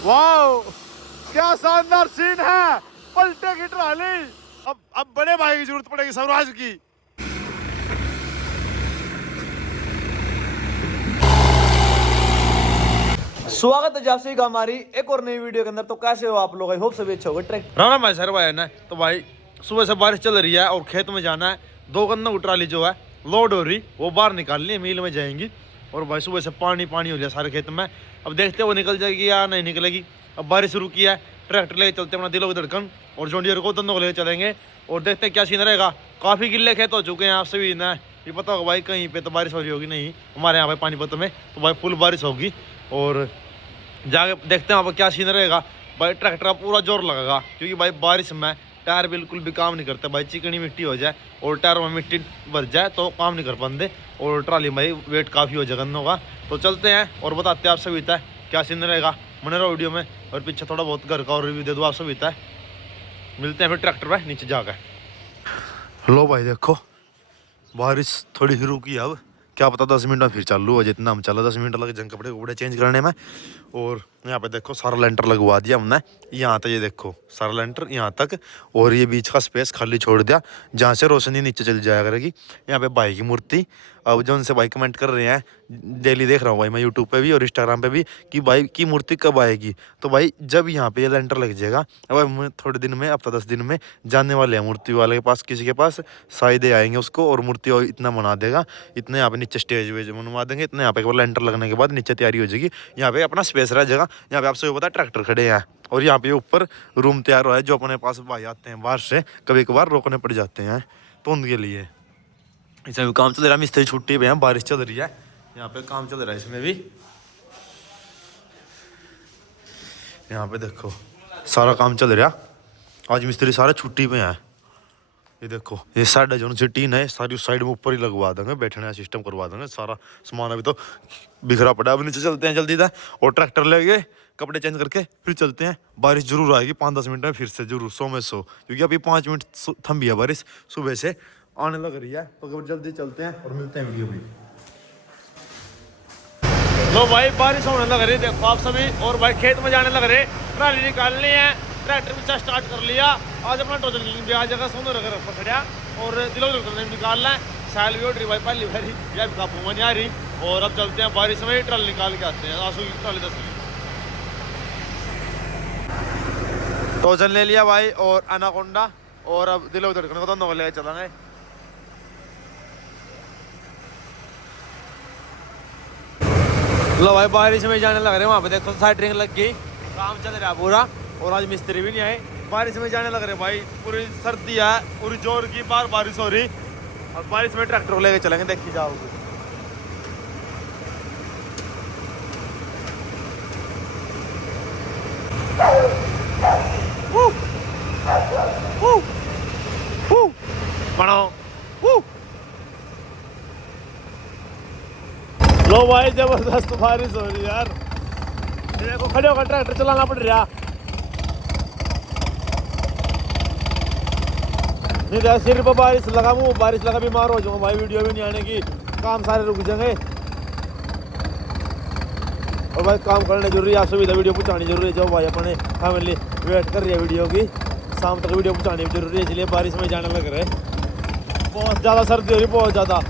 वाह, क्या शानदार सीन है। पलटे की ट्राली। अब बड़े भाई की जरूरत पड़ेगी स्वराज की। स्वागत है जासी का हमारी एक और नई वीडियो के अंदर। तो कैसे हो आप लोग? आई होप सभी अच्छे होंगे। ट्रैक राणा भाई सर भाई ना, तो भाई सुबह से बारिश चल रही है और खेत में जाना है। 2 गन्नों की ट्राली जो है लोड हो रही, वो बाहर निकालनी है, मिल में जाएंगी। और भाई सुबह से पानी पानी हो गया सारे खेत में। अब देखते हैं वो निकल जाएगी या नहीं निकलेगी। अब बारिश शुरू की है, ट्रैक्टर लेके चलते हैं अपना दिलों की धड़कन और जॉन्डियर को दोनों को लेकर चलेंगे और देखते हैं क्या सीन रहेगा। काफ़ी गिल्ले खेत हो चुके हैं आपसे भी ना, ये पता होगा भाई कहीं पे तो बारिश हो रही होगी, नहीं हमारे यहाँ पे पानीपत में तो भाई फुल बारिश होगी। और जाके देखते हैं वहाँ पर क्या सीन रहेगा। भाई ट्रैक्टर का पूरा जोर लगेगा क्योंकि भाई बारिश में टायर बिल्कुल भी काम नहीं करते। भाई चिकनी मिट्टी हो जाए और टायर में मिट्टी भर जाए तो काम नहीं कर पाते। और ट्राली में भाई वेट काफ़ी हो जाए गन्नों का। तो चलते हैं और बताते हैं आप सभी है क्या सीन रहेगा। बने रहो वीडियो में और पीछे थोड़ा बहुत घर का और रिव्यू दे दो आप सभी है। मिलते हैं फिर ट्रैक्टर पर नीचे जाकर। लो भाई देखो बारिश थोड़ी ही रुकी, अब क्या पता 10 मिनट में फिर चालू हो, जितना हम चला 10 मिनट लगे जंग कपड़े कपड़े चेंज करने में। और यहाँ पे देखो सारा लेंटर लगवा दिया हमने यहाँ तक, ये देखो सारा लेंटर यहाँ तक। और ये बीच का स्पेस खाली छोड़ दिया जहाँ से रोशनी नीचे चली जाया करेगी। यहाँ पे भाई की मूर्ति, अब जो उनसे भाई कमेंट कर रहे हैं, डेली देख रहा हूँ भाई मैं यूट्यूब पे भी और इंस्टाग्राम पे भी कि भाई की मूर्ति कब आएगी। तो भाई जब यहाँ पे ये लेंटर लग जाएगा, अब थोड़े दिन में, हफ्ता 10 दिन में जाने वाले हैं मूर्ति वाले के पास, किसी के पास साइदे आएंगे उसको और मूर्ति इतना बना देगा, इतने यहाँ पे नीचे स्टेज वेज बनवा देंगे, इतने यहाँ पे लेंटर लगने के बाद नीचे तैयारी हो जाएगी। यहाँ पे अपना स्पेस रह जाएगा। यहाँ पे आपसे पता है ट्रैक्टर खड़े हैं और यहाँ पे ऊपर रूम तैयार हुआ है। जो अपने पास भाई आते हैं बाहर से कभी कभार रोकने पड़ जाते हैं तो उनके लिए इसमें भी काम चल रहा है। मिस्त्री छुट्टी पे हैं, बारिश चल रही है, यहाँ पे काम चल रहा है इसमें भी। यहाँ पे देखो सारा काम चल रहा, आज मिस्त्री सारे छुट्टी पे हैं। ये देखो ये साइड जो सी टीन है सारी उस साइड में ऊपर ही लगवा देंगे, बैठने का सिस्टम करवा देंगे। सारा सामान अभी तो बिखरा पड़ा। अब नीचे चलते हैं जल्दी था और ट्रैक्टर ले गए, कपड़े चेंज करके फिर चलते हैं। बारिश जरूर आएगी 5-10 मिनट में फिर से, जरूर 100 में 100, क्योंकि अभी 5 मिनट थम भी है बारिश, सुबह से आने लग रही है। तो जल्दी चलते हैं और मिलते हैं वीडियो में। लो भाई बारिश होने लग रही, देखो आप सभी। और भाई खेत में जाने लग रहे, ट्राली निकालनी है, ट्रैक्टर पीछा स्टार्ट कर लिया। आज अपना टोचन की भी आ जगह सोनू रख पकड़ा और दिलों निकालना है। साइल भी उठ रही भाई पहली बारी, या काबू में नहीं आ रही। और अब चलते हैं बारिश में ही ट्राली निकाल के आते हैं। आंसू की ट्राली 10 टोचन ले लिया भाई और एनाकोंडा, और अब दिलों धड़कन को दोनों को लेकर चलेंगे। लो भाई बारिश में जाने लग रहे हैं, वहाँ पे देखो साइड लग गई, काम चल रहा है पूरा। और आज मिस्त्री भी नहीं आए, बारिश में जाने लग रहे भाई। पूरी सर्दी है, पूरी जोर की बार बारिश हो रही और बारिश में ट्रैक्टर को लेके चलेंगे, देखी जाओगे। लो भाई जबरदस्त बारिश हो रही यार, देखो खड़े होकर ट्रैक्टर चलाना पड़ रहा। नहीं तो सिर पर बारिश लगा, मुँह बारिश लगा बीमार हो जाऊंगा भाई, वीडियो भी नहीं आने की, काम सारे रुक जाएंगे। और भाई काम करने जरूरी है, आप सुविधा वीडियो पहुंचानी जरूरी है। जो भाई अपने फैमिली वेट कर रही है वीडियो की, शाम तक वीडियो पहुंचानी भी जरूरी है, इसलिए बारिश में जाने लग रहे। बहुत ज़्यादा सर्दी हो रही, बहुत ज़्यादा।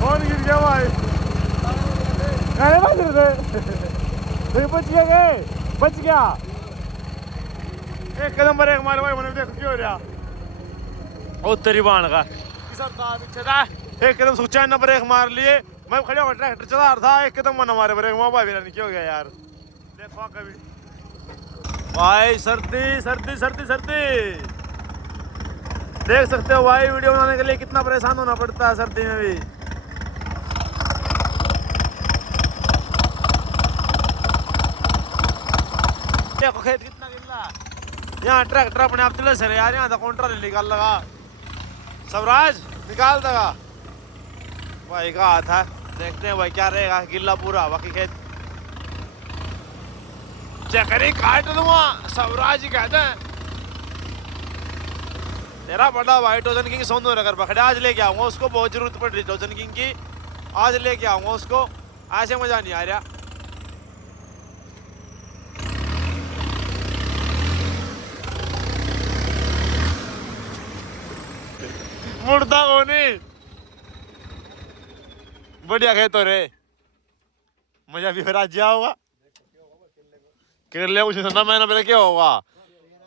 कौन गिर गया भाई? बच गया गए, बच गया। एक कदम पर एक मारे भाई, मैंने देखो क्यों हो रहा और तेरी बाण का पीछे था। एक कदम सोचा न ब्रेक मार लिए, मैं खड़े होकर ट्रैक्टर चला रहा था, एक कदम मन हमारे ब्रेक मार भाई क्यों हो गया यार। देखो कभी भाई सर्दी सर्दी सर्दी सर्दी देख सकते हो भाई, वीडियो बनाने के लिए कितना परेशान होना पड़ता है सर्दी में भी। देखो खेत कितना गिल्ला, यहाँ ट्रैक्टर अपने आप चले सर यार, यहाँ तक कौन ट्राली निकाल लगा। स्वराज निकाल देगा भाई का हाथ है, देखते हैं भाई क्या रहेगा। गिल्ला पूरा बाकी खेत चकरी काट दूंगा, स्वराज कहते हैं। तेरा बड़ा भाई टोजन किंग सोनू नगर पकड़े, आज लेके आऊंगा उसको, बहुत जरूरत पड़ रही टोजन किंग की, आज लेके आऊंगा उसको, ऐसे मजा नहीं आ रहा। मुर्दा कोनी बढ़िया खेत हो रे, मजा भी फिर आज होगा। केरले कुछ ना मैंने पहले क्या होगा,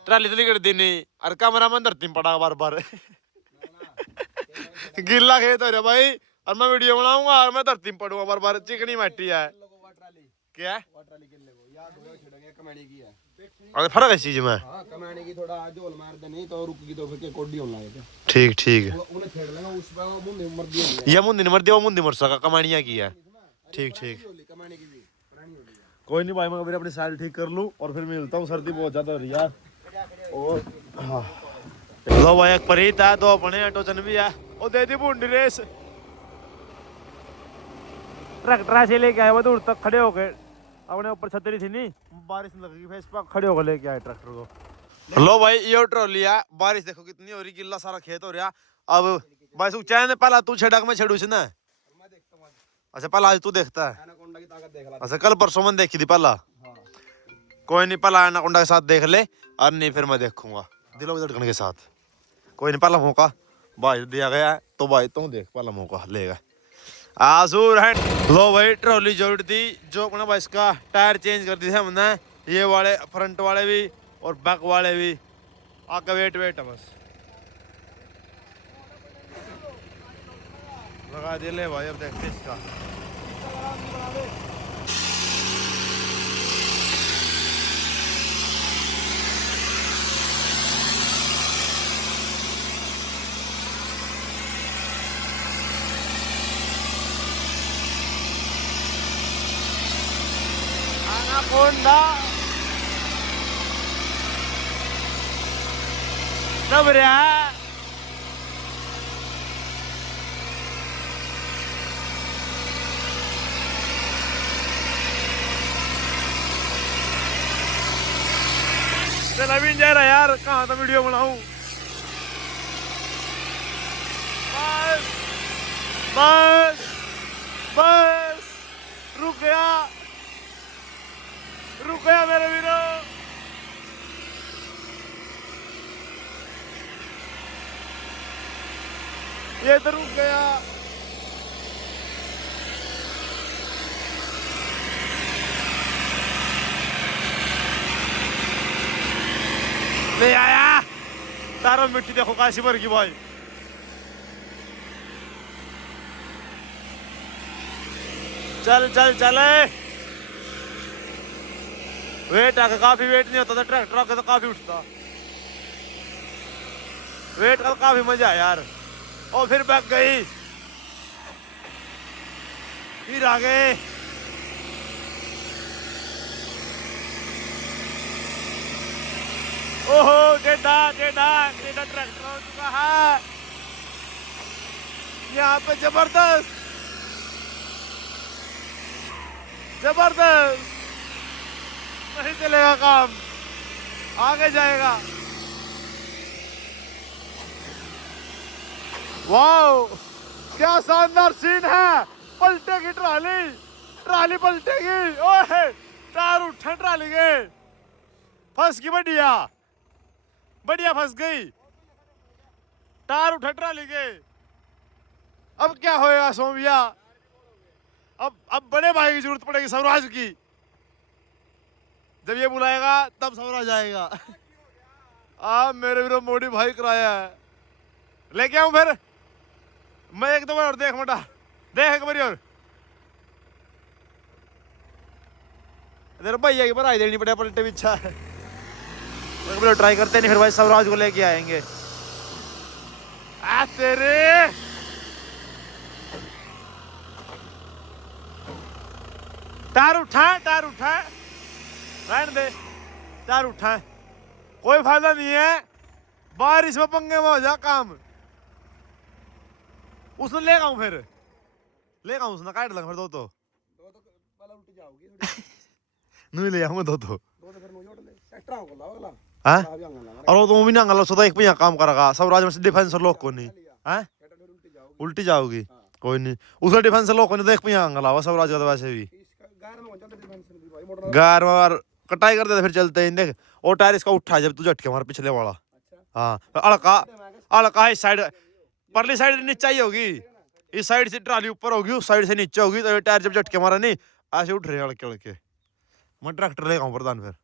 ट्राली तो निकल दी नहीं और कमरा में धरती में पड़ा बार बार। गिल्ला खेत हो रहा भाई, और मैं वीडियो बनाऊंगा और मैं धरती में पड़ूंगा बार बार, चिकनी मिट्टी है। क्या अगर फर्क है इस चीज में, कमाने की थोड़ा जोल मार दे नहीं तो रुकेगी तो फिर कोडी होने लगेगा। ठीक ठीक उन्हें छेड़ लेना उस पे वो मुंडी मर दिया ये मुंडी नहीं मर दिया, वो मुंडी मर सका, कमानिया की है। ठीक ठीक कमाने की भी पुरानी होगी। कोई नहीं भाई, मैं अभी अपनी साइड ठीक कर लूं और फिर मिलता हूँ, सर्दी बहुत ज्यादा हो रही है यार। और दो भाई एक परीत है, दो अपने टोचन भी है, और दे दी बूंदी रेस, ट्रैक्टर से लेके आए वो दूर तक खड़े हो गए, अपने ऊपर छतरी थी नहीं, बारिश लगी फेस पर, खड़े होकर लेके आए ट्रैक्टर को। लो भाई ये ट्रॉली है, बारिश देखो कितनी हो रही, गिल्ला सारा खेत हो रहा। अब भाई सुख चाहे पहला तू छेड़क में छेड़ू ना, अच्छा पहला आज तू देखता है, अच्छा कल परसों मैंने देखी थी पहला, कोई नहीं पहला एनाकोंडा के साथ देख ले, और नहीं फिर मैं देखूंगा दिलों की धड़कन के साथ। कोई नहीं पहला मौका भाई दिया गया है, तो भाई तुम देख पहला मौका लेगा आजूर है। लो भाई ट्रॉली जोड़ दी, जो अपना भाई इसका टायर चेंज कर दी थी हमने, ये वाले फ्रंट वाले भी और बैक वाले भी, आगे वेट वेट है बस लगा दे ले भाई। अब देखते इसका Anaconda Dobra चला भी जा रहा यार, कहाँ था वीडियो बनाऊं। बस बस बस रुक गया मेरे वीरो, ये तो रुक गया। ले आया तारा मिट्टी देखो काशी भर की भाई, चल चल चले। वेट आके काफी वेट नहीं होता था, ट्रैक्टर आके तो काफी उठता, वेट का काफी मजा है यार। और फिर बैक गई, फिर आगे ओहो टेढ़ा टेढ़ा टेढ़ा ट्रैक्टर हो चुका है यहाँ पे, जबरदस्त जबरदस्त, नहीं चलेगा काम, आगे जाएगा। वाओ क्या शानदार सीन है, पलटेगी ट्राली, ट्राली पलटेगी, ओए टायर उठे ट्राली के, फंस गई बढ़िया बढ़िया फंस गई, टायर उठे ट्राली के। अब क्या होएगा सोमिया, अब बड़े भाई की जरूरत पड़ेगी स्वराज की, जब ये बुलाएगा तब स्वराज आएगा। मेरे भी मोडी भाई कराया है, लेके आऊं फिर मैं एक दो बार और देख मोटा, देख एक बार और इधर भैया की बधाई देनी पड़े, पलटे भी अच्छा है, एक बार ट्राई करते नहीं, फिर भाई स्वराज को लेके आएंगे। तेरे टायर उठा रहने दे, टायर उठा, कोई फायदा नहीं है, बारिश में पंगे में हो जा काम। उसने ले आऊं फिर, ले आऊं उसने काट लगा फिर दो तो पहले उल्टी जाओगी नहीं ले आऊंगा दो तो फिर मुझे उठ ले ट्रैक्टर को लाओ ला हाँ और वो तो भी ना गलो सदा एक पे यहाँ काम करेगा सब राज में से डिफेंस लोग को नहीं हाँ उल्टी जाओगी कोई नहीं उसका डिफेंस लोग को नहीं तो एक पे यहाँ गला सब राज का तो वैसे भी गार मार कटाई कर देते फिर चलते हैं देख और टायर इसका उठा जब तू झटके हमारे पिछले वाला हाँ अड़का अड़का इस साइड परली साइड नीचे ही होगी इस साइड से ट्राली ऊपर होगी उस साइड से नीचे होगी तो टायर जब झटके मारा नहीं ऐसे उठ रहे अड़के अड़के मैं ट्रैक्टर लेगा प्रधान फिर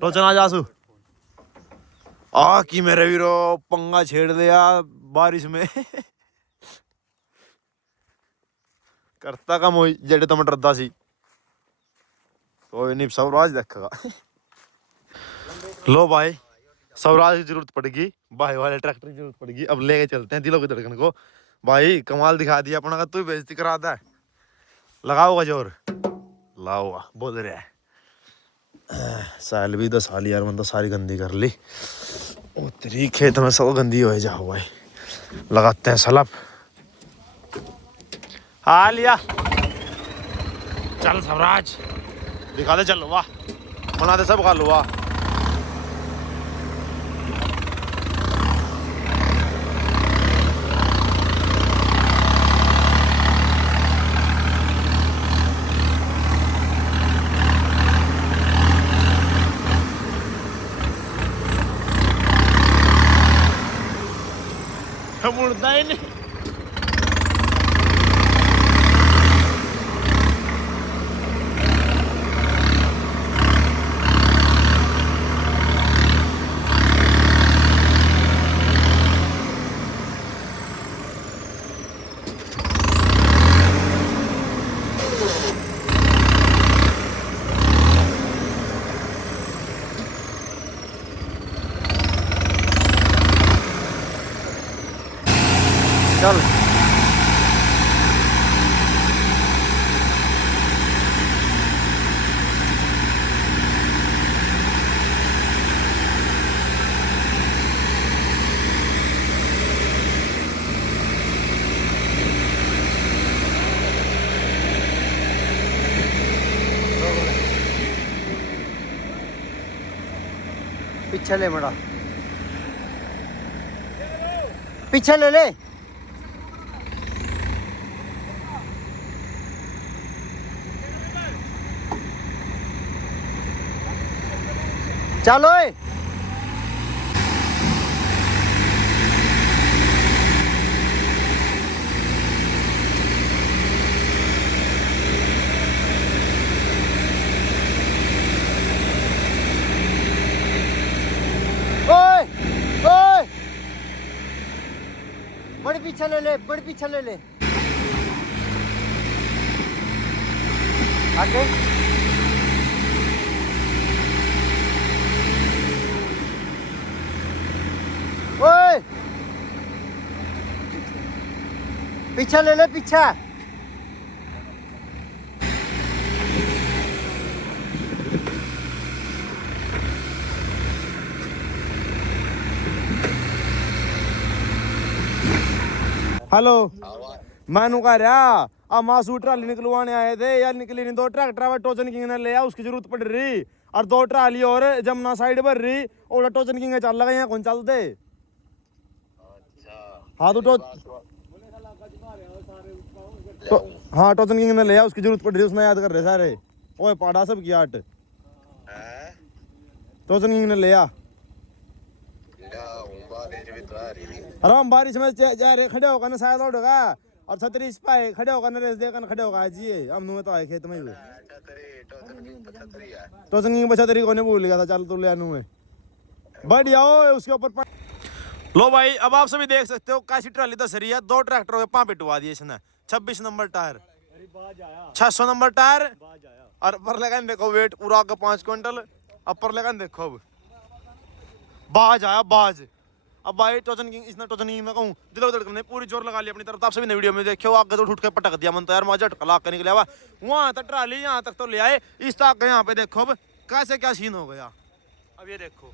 टोचन आ जासू आ की मेरे वीरो पंगा छेड़ दिया बारिश में करता कम हो जेडे तो मैं डरदा सी कोई नहीं स्वराज देखेगा लो भाई स्वराज की जरूरत पड़ेगी भाई वाले ट्रैक्टर की जरूरत पड़ेगी अब लेके चलते हैं दिलों की धड़कन को भाई कमाल दिखा दिया अपना का तू ही बेइज्जती कराता है लगाओगा जोर लाओ बोल रहा है साल भी 10 साल यार मतलब सारी गंदी कर ली उतरी खेत में सब गंदी हो जाओ भाई लगाते हैं सलब हाँ लिया चल स्वराज दिखा दे चल वाह बना दे सब खा लो वाह मुड़ता ही नहीं चल पीछे ले बड़ा पीछे ले ले चलो बड़ी पीछे ले ले बड़ी पीछे ले ले आगे ओए पीछे ले ले पीछे हेलो मैनू कह रहा अब मासू ट्राली निकलवाने आए थे यार निकली नहीं दो ट्रैक्टर टोचन किंग ने लिया उसकी जरूरत पड़ रही और 2 ट्राली और जमुना साइड भर रही और टोचन किंग चल लगा यहाँ कौन चलते हाँ तो हाँ टोचन किंग ने लिया उसकी जरूरत पड़ रही उसमें याद कर रहे सारे ओए पाड़ा सब की आट टोचन किंग ने लिया अरे हम बारिश में जा रहे खड़े होगा ना शायद उड़ेगा और छतरी इस पाए खड़े होगा ना रेस देकर खड़े होगा जी हम में तो आए खेत में ही टोचन किंग छतरी को नहीं भूल गया था चल तो ले आनू में बढ़िया हो उसके ऊपर लो भाई अब आप सभी देख सकते हो कैसी ट्राली दस रही है 2 ट्रैक्टरों के पांव पिटवा दिए इसने 26 नंबर टायर 600 नंबर टायर और पर लगा देखो वेट पूरा का 5 क्विंटल अपर लगा देखो अब बाज आया बाज अब भाई टोचन किंग इसने टोचन किंग में कहूँ दिलो धड़कन ने पूरी जोर लगा ली अपनी तरफ। आप सभी ने वीडियो में देखो आगे तो उठ के पटक दिया मन तो यार मजा झटका के निकला हुआ वहां तक ट्राली यहाँ तक तो ले आए इस तक यहाँ पे देखो अब कैसे क्या सीन हो गया। अब ये देखो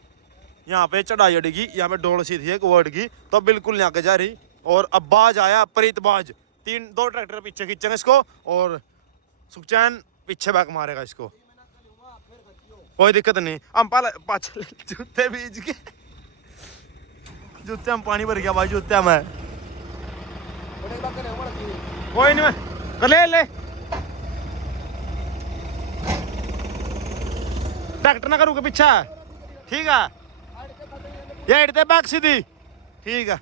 यहाँ पे चढ़ाई अड़गी यहाँ पे डोल सी थी एक वर्ड की तो बिल्कुल यहाँ के जा रही और अब बाज आया प्रीत बाज 2 ट्रैक्टर पीछे खींचेंगे इसको और सुखचैन पीछे बैक मारेगा इसको कोई दिक्कत नहीं, हम पाछे जूते भीज के, जूते में पानी भर गया भाई, जूते में। कोई नहीं, मैं ले ले ट्रैक्टर ना करूँ के पीछा, ठीक है, ये इधर बैक सीधी, ठीक है।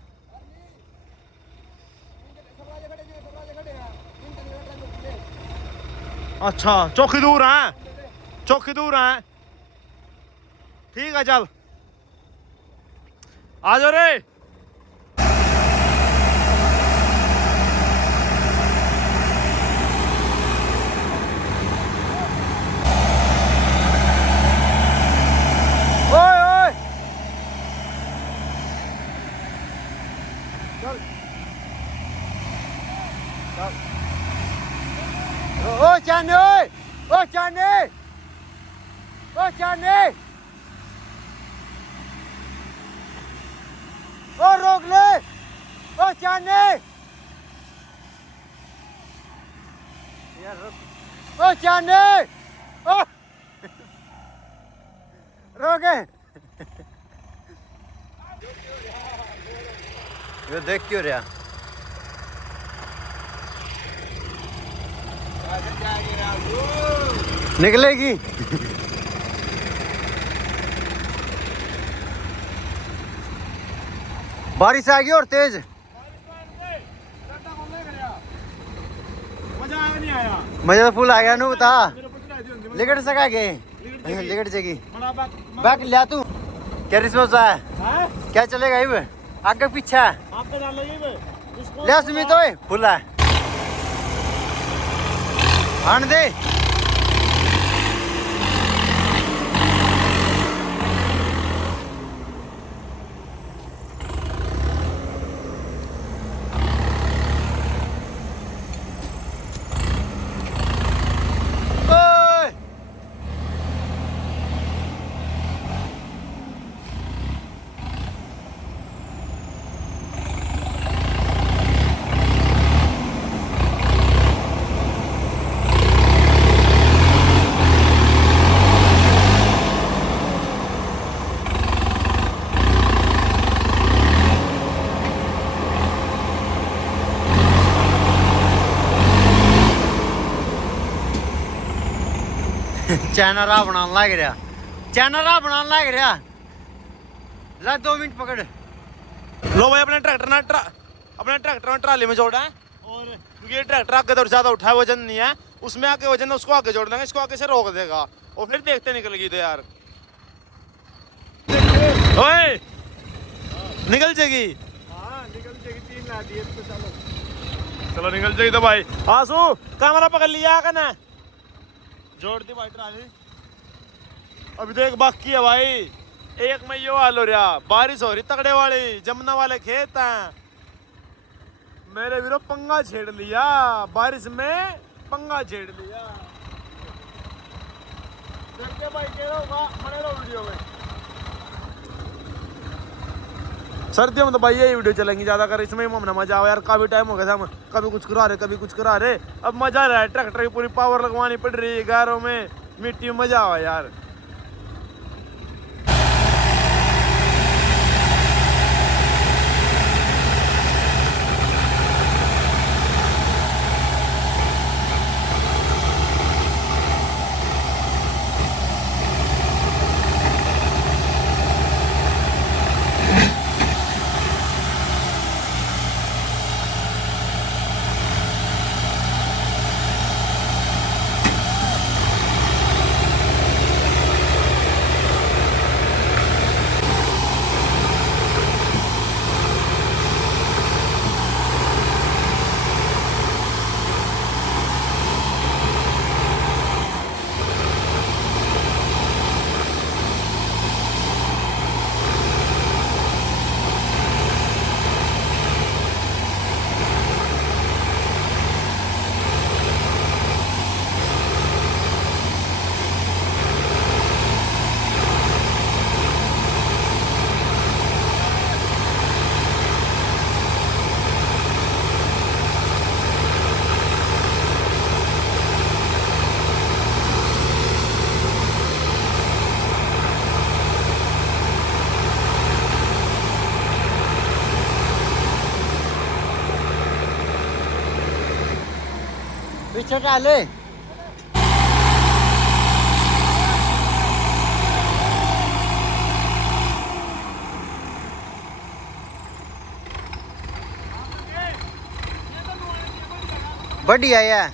अच्छा चौकी दूर है, चौकी दूर है, ठीक है चल आ जाओ रे। ओए ओए चल चल, ओ चाने, ओ चाने, ओ चाने, ओ रोक ले, ओ चाने यार, ओ चाने, ओ रोके। ये देख क्यों रहा, निकलेगी। बारिश आ गई और तेज, मजा तो फुल आ गया नु, बता लिकट सका के, लिकट जाएगी बैक लिया तू। क्या रिस्पॉन्स है, क्या चलेगा ये आगे पीछे ले सुमित, फुल है आन दे। चैनल बनाने लग रहा, चैनल बनाने लग रहा, ला 2 मिनट पकड़। लो भाई अपने ट्रैक्टर में ट्राली में जोड़ा है, और क्योंकि ये ट्रैक्टर आगे तो ज्यादा उठा वजन नहीं है, उसमें आगे वजन है, उसको आगे जोड़ देंगे, इसको आगे से रोक देगा और फिर देखते निकल गई तो यार, ओए निकल जाएगी, निकल जाएगी, 3 ला दिए तो चलो निकल जाएगी तो भाई। आंसू कैमरा पकड़ लिया का ना, जोड़ दी भाई ट्राली। अभी तो एक बाकी है भाई, एक में यो हाल हो रहा, बारिश हो रही तगड़े वाली, जमुना वाले खेत हैं मेरे वीरो, पंगा छेड़ लिया बारिश में, पंगा छेड़ लिया। देखते भाई कह रहा होगा, बने रहो वीडियो में। सर्दियों में तो भाई यही वीडियो चलेंगी ज्यादा कर, इसमें ही हमने मजा आवा यार, काफी टाइम हो गया था, हम कभी कुछ करा रहे कभी कुछ करा रहे, अब मजा आ रहा है, ट्रैक्टर की पूरी पावर लगवानी पड़ रही है गारों में, मिट्टी में मजा आवा यार। पीछे डाले बढ़िया है।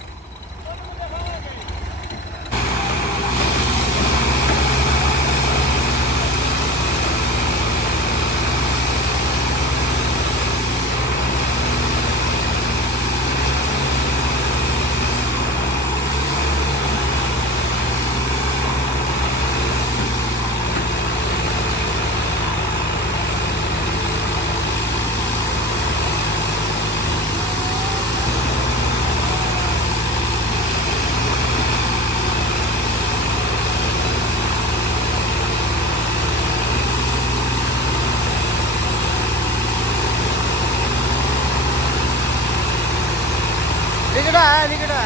लिखड़ा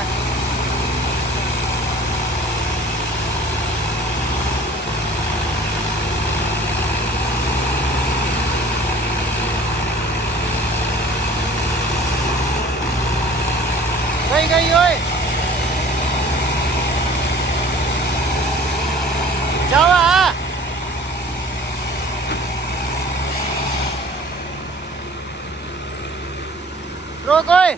है गई ओए जावा रोक ओए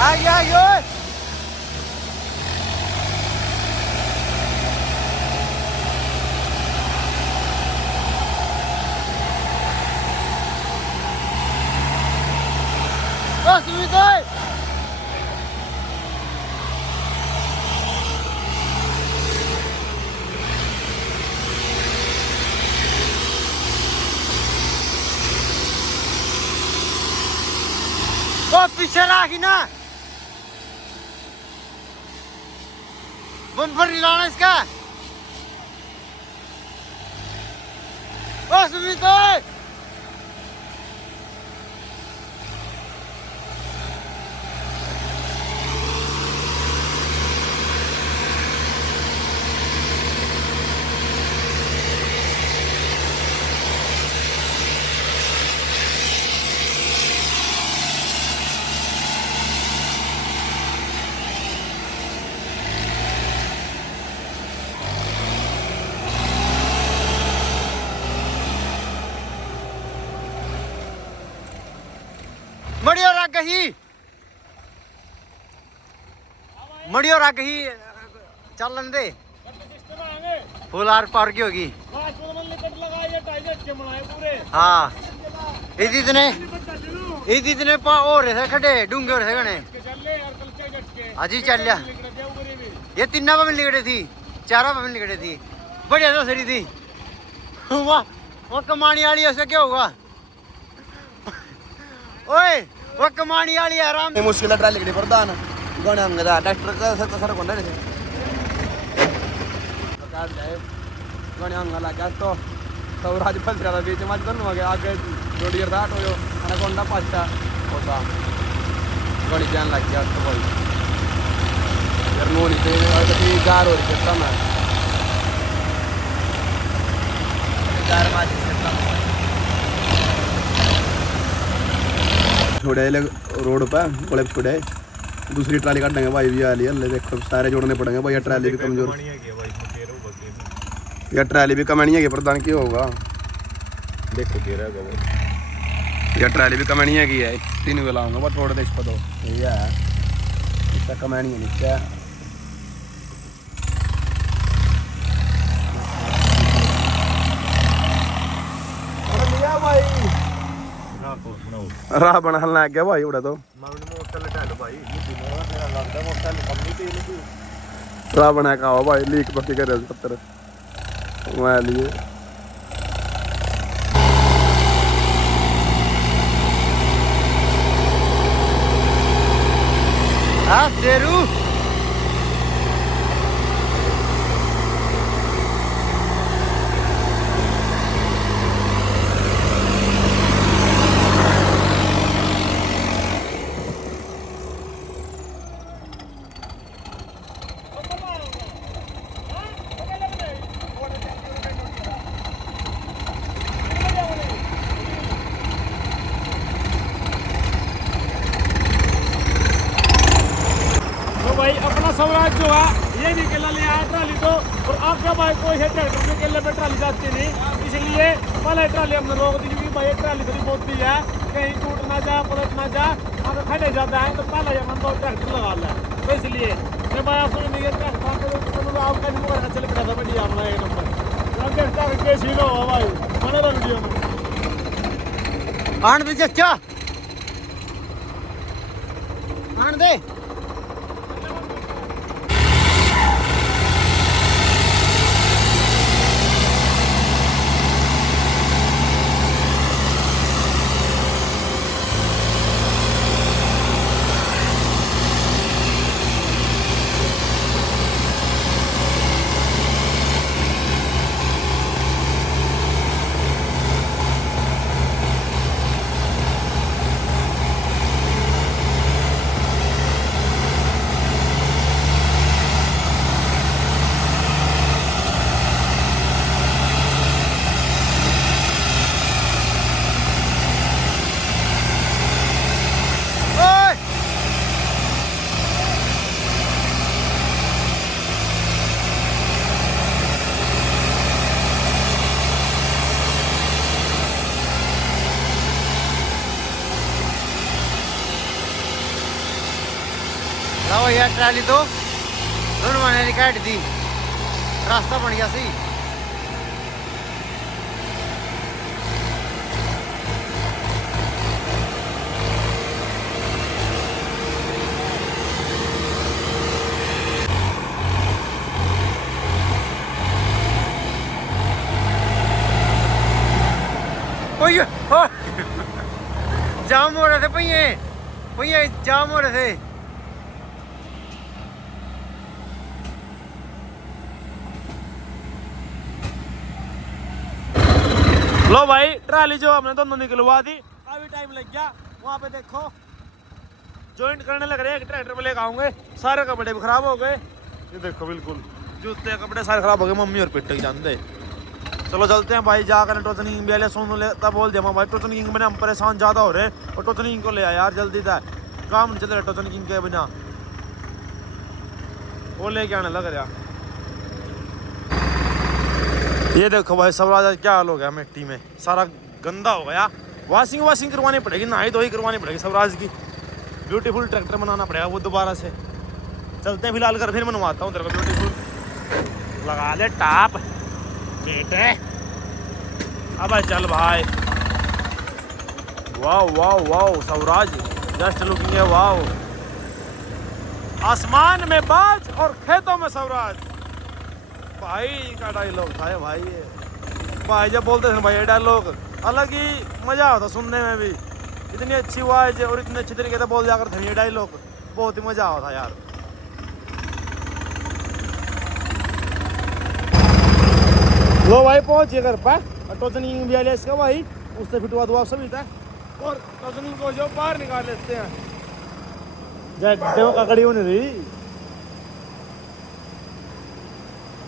आ गया पीछे राखी ना बम्पर हिलाना इसका ओ सुमित मड़ियो रख ही चलन दे फुल आर पार की होगी हाँ इतने हो रहे थे खड्डे डूंगे हो रहे थे गने अजी चल लिया ये तीन पे निकले थी 4 पे निकले थी बढ़िया तो सरी थी वाह वो कमानी वाली ऐसे क्या होगा ओए वो कमानी वाली आराम मुश्किल ट्राली की प्रधान गणे अंगदा ट्रॅक्टर कसं सर कोण रे काढ जाय गणे अंगला जास्त सौराज पलत्र्याला बीच माझं तर मग आगे जोडी राट होयो आणि कोणता पाचता होता गणी जान लाग जास्त बोल यार नोनी ते ती गार होर करता ना गार माझी करता छोड़े रोड पे बड़े छोड़े दूसरी ट्राली काटेंगे भाई भी आ लिया देखो सारे जोड़ने पड़ेंगे भाई। ट्राली भी कमजोर या ट्राली भी कमैनी है प्रधान की होगा देखो या ट्राली भी कमैनी है की है 3 वेला आऊंगा बस थोड़ा देश पतो ये है इसका कमैनी है नीचे राह बना लग गया भाई उड़ा तो राह बना का भाई लीक पक्की कर पत्थर मैं लिए हाँ शेरू तो भाई अपना स्वराज जो है ये निकल लिया ट्राली तो, और आगे भाई कोई है ट्रैक्टर निकलने पे ट्राली जाती नहीं, इसलिए पहले ट्राली हमने रोक दी क्योंकि भाई ट्राली थोड़ी बोलती है कहीं टूट ना जा पलट ना जा, अगर खड़े जाता है तो पहले जब हम ट्रैक्टर लगा लें, तो इसलिए जब भाई आपको नहीं है ट्रैक्टर आपका नंबर चल पड़ा था बढ़िया अपना एक नंबर हम देखता है कैसी लो भाई बने रहो वीडियो में। आन दे चाचा आन दे लाओ यार ट्राली तो दोनों मैंने काट दी रास्ता बन गया सही ओए जाम हो रहे थे पहिए पहिए जाम हो रहे थे लो भाई ट्राली जो हमने दोनों निकलवा दी, काफी टाइम लग गया। वहाँ पे देखो जॉइंट करने लग रहे हैं, ट्रैक्टर पे लेकर आऊंगे, सारे कपड़े भी खराब हो गए। ये देखो बिल्कुल जूते कपड़े सारे खराब हो गए, मम्मी और पिट्टे की जानते। चलो चलते हैं भाई, जाकर टोचन किंग भी सुन ले तब बोल दिया भाई टोचन किंग में हम परेशान ज़्यादा हो रहे हैं, और टोचन किंग को ले आया यार जल्दी था, काम नहीं चल रहा टोचन किंग के बिना, वो लेके आने लग रहा। ये देखो भाई स्वराज क्या हाल हो गया मिट्टी में, सारा गंदा हो गया, वॉशिंग करवानी पड़ेगी, नहाई धोई करवानी पड़ेगी स्वराज की, ब्यूटीफुल ट्रैक्टर बनाना पड़ेगा वो दोबारा से। चलते हैं फिलहाल कर फिर बनवाता हूँ तेरे को ब्यूटीफुल, लगा ले टाप बेटे, अब चल भाई। वाह वाह वाह स्वराज जस्ट लुकिंग है, वाह आसमान में बाज और खेतों में स्वराज, भाई का डायलॉग था भाई ये, भाई जब बोलते थे भाई ये डायलॉग अलग ही मजा आता सुनने में भी, इतनी अच्छी आवाज और इतने अच्छे तरीके से बोल जा करते ये डायलॉग, बहुत ही मजा आता यार। लो भाई पहुंचे घर पर, टोचनिंग भी आया इसका भाई, उससे फिटवा दुआ सभी था, और टोचनिंग को जो बाहर निकाल लेते हैं, जब का कड़ी होने रही